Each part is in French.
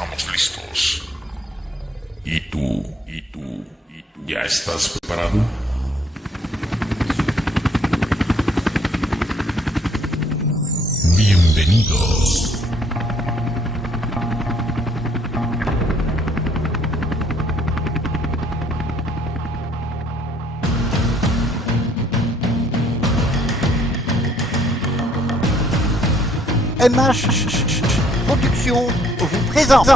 estamos listos. ¿Y tú? ¿Ya estás preparado? Bienvenidos. MH Production vous présente.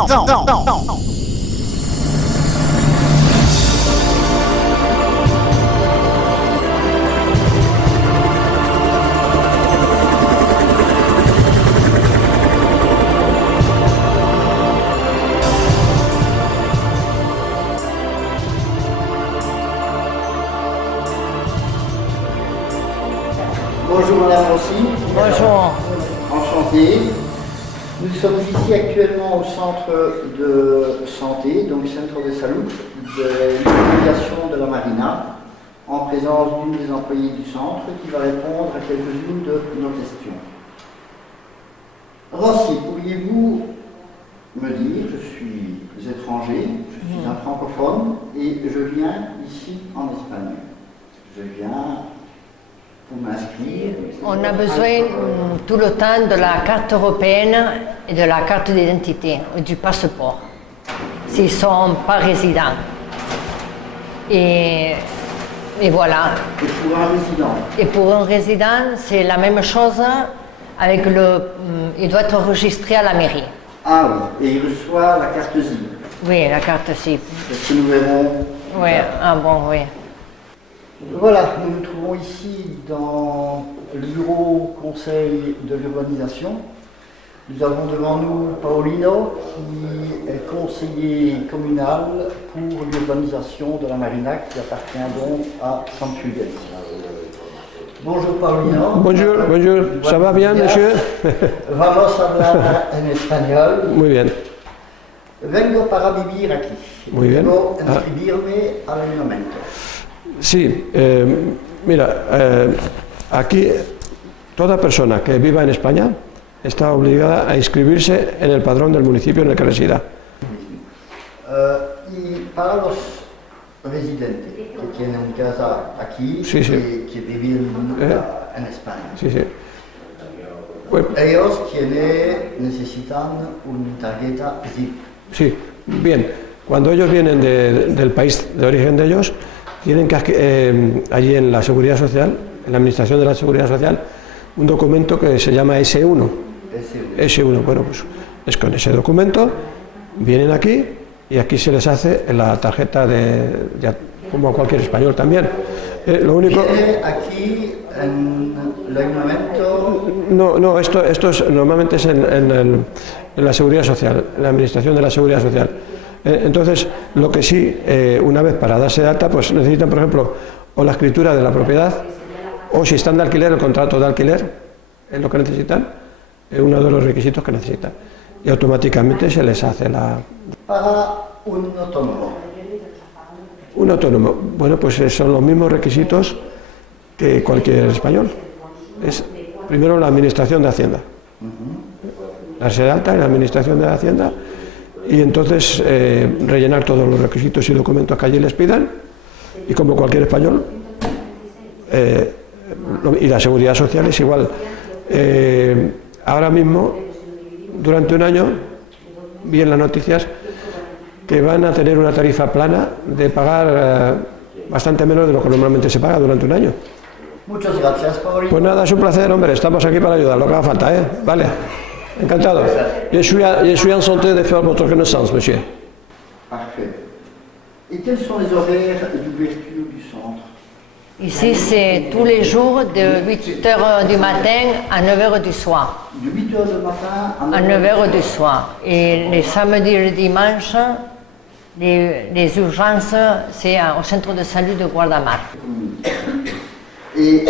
Bonjour Madame Rossi. Bonjour. Enchanté. Nous sommes ici actuellement au centre de santé, donc centre de salut, de l'utilisation de la marina, en présence d'une des employées du centre qui va répondre à quelques-unes de nos questions. Rossi, pourriez-vous me dire, je suis étranger, je suis un francophone et je viens ici en Espagne. Je viens pour m'inscrire. On a besoin tout le temps de la carte européenne et de la carte d'identité, du passeport, s'ils ne sont pas résidents. Et voilà. Et pour un résident? Et pour un résident, c'est la même chose. Avec il doit être enregistré à la mairie. Ah oui, et il reçoit la carte SIM. Oui, la carte SIM. C'est ce que nous verrons. Oui, ah bon, oui. Voilà, nous nous trouvons ici dans le bureau conseil de l'urbanisation. Nous avons devant nous Paolino, qui est conseiller communal pour l'urbanisation de la marina, qui appartient donc à Sant Cugat. Bonjour Paolino. Bonjour, bonjour. Ça va bien, monsieur? Vamos a hablar en español. Muy bien. Vengo para vivir aquí. Muy bien. Debo inscribirme al ayuntamiento. Sí, mira, aquí toda persona que viva en España está obligada a inscribirse en el padrón del municipio en el que resida. Y para los residentes que tienen casa aquí, Sí, sí. que viven en España, Sí, sí. Pues, ellos necesitan una tarjeta SIM. sí, bien. Cuando ellos vienen del país de origen de ellos, tienen que allí en la Seguridad Social, en la Administración de la Seguridad Social, un documento que se llama S1. S1, bueno, pues es con ese documento, vienen aquí y aquí se les hace la tarjeta como a cualquier español también. Lo único... ¿Viene aquí en el ayuntamiento? No, esto es, normalmente es en la Seguridad Social, en la Administración de la Seguridad Social. Entonces, lo que sí, una vez para darse de alta, pues necesitan, por ejemplo, o la escritura de la propiedad, o si están de alquiler, el contrato de alquiler, es lo que necesitan, es uno de los requisitos que necesitan. Y automáticamente se les hace la... Para un autónomo. Un autónomo, bueno, pues son los mismos requisitos que cualquier español. Es primero la Administración de Hacienda. Darse de alta en la Administración de Hacienda y entonces rellenar todos los requisitos y documentos que allí les pidan y como cualquier español. Y la Seguridad Social es igual. Ahora mismo, durante un año, vi en las noticias que van a tener una tarifa plana de pagar bastante menos de lo que normalmente se paga durante un año. Muchas gracias, Paulino. Pues nada, es un placer, hombre, estamos aquí para ayudar, lo que haga falta, ¿eh? Vale, encantado. Je suis enchanté de faire votre connaissance, monsieur. Parfait. Et quels sont les horaires d'ouverture du centre? Ici, c'est tous les jours de 8h du matin à 9h du soir. De 8h du matin À 9h du soir. Et les samedis et les dimanches, les urgences, c'est au centre de salut de Guardamar. Et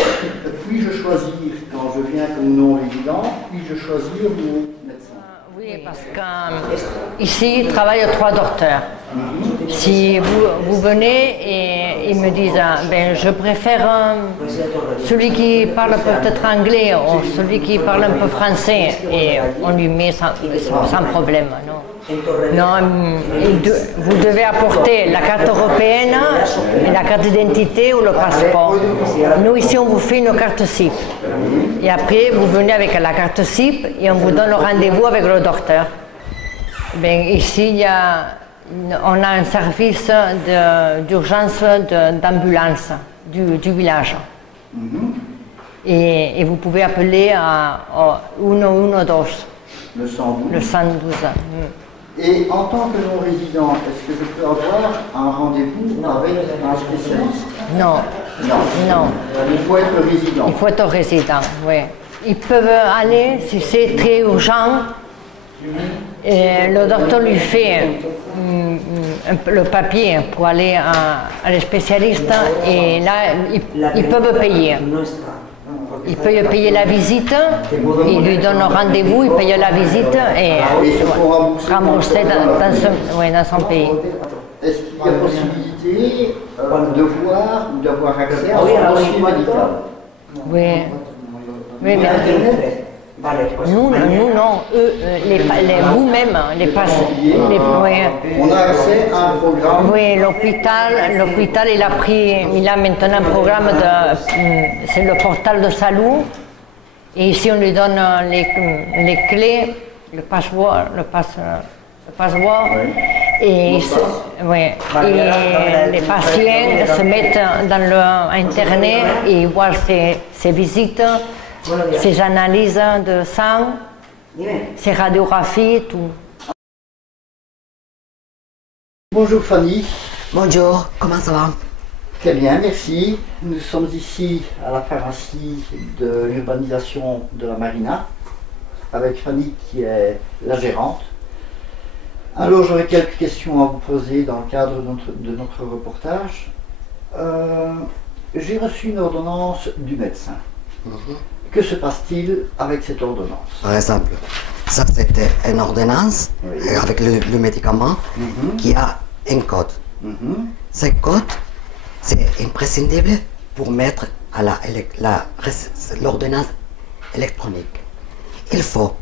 puis-je choisir, quand je viens comme non-résident, puis-je choisir mon médecin? Oui, parce qu'ici, ils travaillent 3 docteurs. Si vous venez et ils me disent ben, je préfère celui qui parle peut-être anglais ou celui qui parle un peu français, et on lui met sans problème. Non, vous devez apporter la carte européenne, la carte d'identité ou le passeport. Nous ici on vous fait une carte SIP. Et après vous venez avec la carte SIP et on vous donne le rendez-vous avec le docteur. Ben, ici on a un service d'urgence d'ambulance du village. Et vous pouvez appeler à 112. Le 112. Le 112. Et en tant que non-résident, est-ce que je peux avoir un rendez-vous avec un spécialiste? Non. Non. Il faut être résident. Il faut être résident, oui. Ils peuvent aller, si c'est très urgent, et le docteur lui fait le papier pour aller à les spécialistes et là, ils peuvent payer. Il peut payer la visite, il lui donne un rendez-vous, il paye la visite et rembourser dans son pays. Est-ce qu'il y a possibilité de voir ou d'avoir accès à un dossier médical? Oui. Oui, mais nous non, eux, vous-même, les patients. On a accès à un programme. Oui, l'hôpital il a maintenant un programme c'est le portal de Salou. Et ici on lui donne les clés, le passeport, et les patients se mettent dans Internet et ils voient ses visites, ses analyses de sang, ses radiographies, tout. Bonjour Fanny. Bonjour, comment ça va? Très bien, merci. Nous sommes ici à la pharmacie de l'urbanisation de la Marina, avec Fanny qui est la gérante. Alors j'aurais quelques questions à vous poser dans le cadre de notre reportage. J'ai reçu une ordonnance du médecin. Que se passe-t-il avec cette ordonnance? Par exemple, ça c'était une ordonnance avec le médicament qui a un code. Ce code, c'est imprescindible pour mettre à l'ordonnance électronique. Il faut,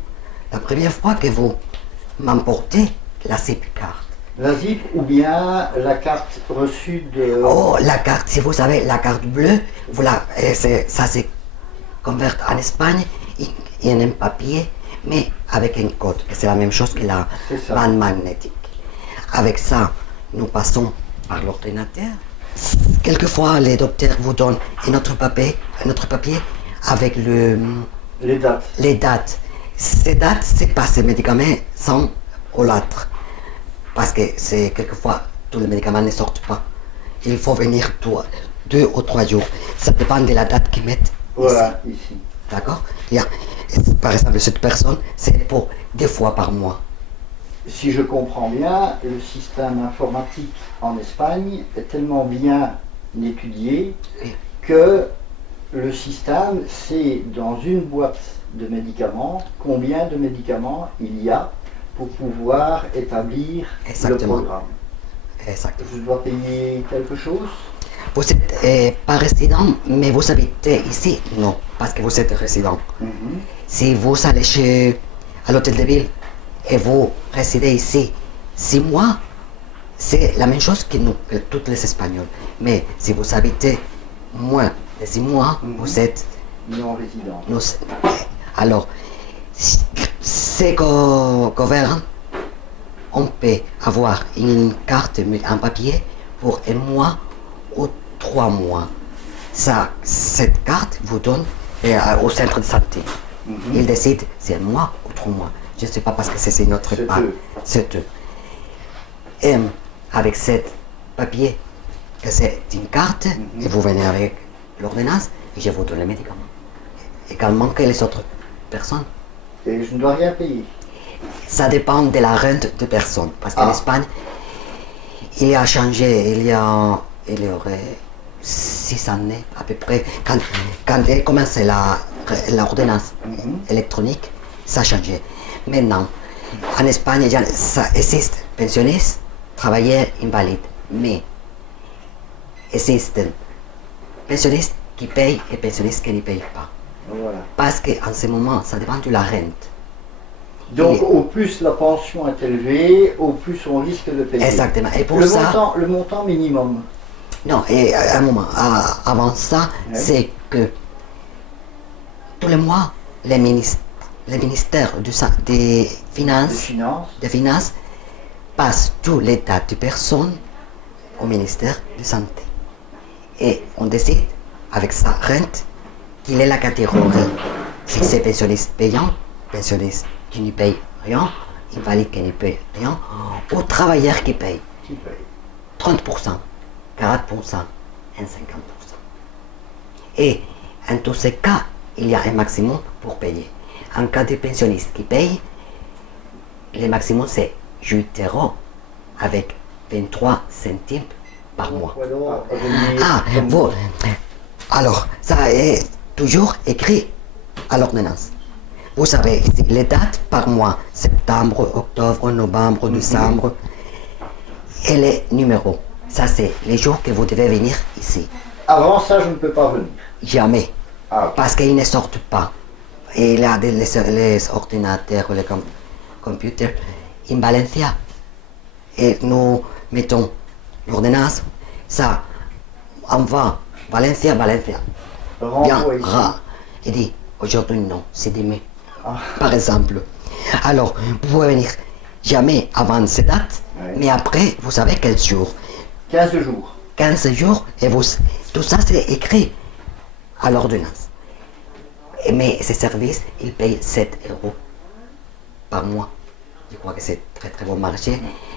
la première fois que vous m'emportez la ZIP carte. La ZIP ou bien la carte reçue de... Oh, la carte, si vous savez, la carte bleue, ça se convertit en Espagne, il y a un papier, mais avec un code, c'est la même chose que la bande magnétique. Avec ça, nous passons par l'ordinateur. Quelquefois, les docteurs vous donnent un autre papier avec les dates. Ces dates, c'est pas ces médicaments sont au lettres. Parce que c'est quelquefois, tous les médicaments ne sortent pas. Il faut venir 2 ou 3 jours. Ça dépend de la date qu'ils mettent. Voilà, ici. D'accord? Par exemple, cette personne, c'est pour 2 fois par mois. Si je comprends bien, le système informatique en Espagne est tellement bien étudié que le système sait dans une boîte de médicaments combien de médicaments il y a pour pouvoir établir le programme. Exactement. Je dois payer quelque chose? Vous n'êtes pas résident, mais vous habitez ici? Non, parce que vous êtes résident. Si vous allez à l'hôtel de ville et vous résidez ici 6 mois, c'est la même chose que nous, que tous les Espagnols. Mais si vous habitez moins de 6 mois, vous êtes non-résident. Alors, ces gouvernements, on peut avoir une carte, un papier pour 1 mois ou 3 mois. Cette carte vous donne au centre de santé. Il décide si c'est 1 mois ou 3 mois. Je ne sais pas parce que c'est notre part. C'est eux. Et avec ce papier, que c'est une carte, et vous venez avec l'ordonnance, et je vous donne les médicaments. Également que les autres personnes. Et je ne dois rien payer? Ça dépend de la rente de personne. Parce qu'en Espagne, il a changé, il y aurait 6 années à peu près. Quand elle commençait l'ordonnance électronique, ça a changé. Maintenant, en Espagne, ça existe pensionnistes, travailleurs invalides. Mais existen pensionnistes qui payent et pensionnistes qui ne payent pas. Voilà. Parce qu'en ce moment, ça dépend de la rente. Donc au plus la pension est élevée, au plus on risque de payer. Exactement. Et pour le ça, le montant minimum. non, et un moment, avant ça, Ouais. c'est que tous les mois, les ministères des Finances, passent tous les dates de personnes au ministère de Santé. Et on décide, avec sa rente, quelle est la catégorie. Si c'est pensionniste payant, pensionniste qui ne paye rien, invalide qui ne paye rien, ou travailleur qui paye. 30%, 40% et 50%. Et en tous ces cas, il y a un maximum pour payer. En cas de pensionniste qui paye, le maximum c'est 8 € avec 23 centimes par mois. Ah, bon. Alors, ça est toujours écrit à l'ordonnance. Vous savez, les dates par mois, septembre, octobre, novembre, décembre, et les numéros. Ça, c'est les jours que vous devez venir ici. Avant ça, je ne peux pas venir. Jamais. Ah. Parce qu'ils ne sortent pas. Et il y a les ordinateurs, les computers en Valencia. Et nous mettons l'ordonnance. Ça, on va, Valencia. Bien, Renvoie ici. Il dit, aujourd'hui non, c'est demain. Ah. Par exemple. Alors, vous pouvez venir jamais avant cette date, Ouais. mais après, vous savez quel jour. 15 jours. 15 jours, et tout ça c'est écrit à l'ordonnance. Mais ces services, ils payent 7 € par mois. Je crois que c'est très très bon marché.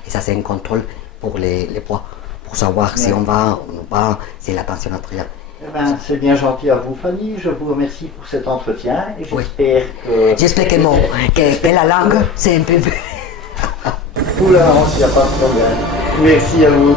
Et ça, c'est un contrôle pour les poids, pour savoir si on va ou pas, si la tension artérielle. Eh ben, c'est bien gentil à vous, Fanny. Je vous remercie pour cet entretien et Oui. j'espère que... J'espère que la langue, c'est un peu... Oula, il n'y a pas de problème. Merci à vous.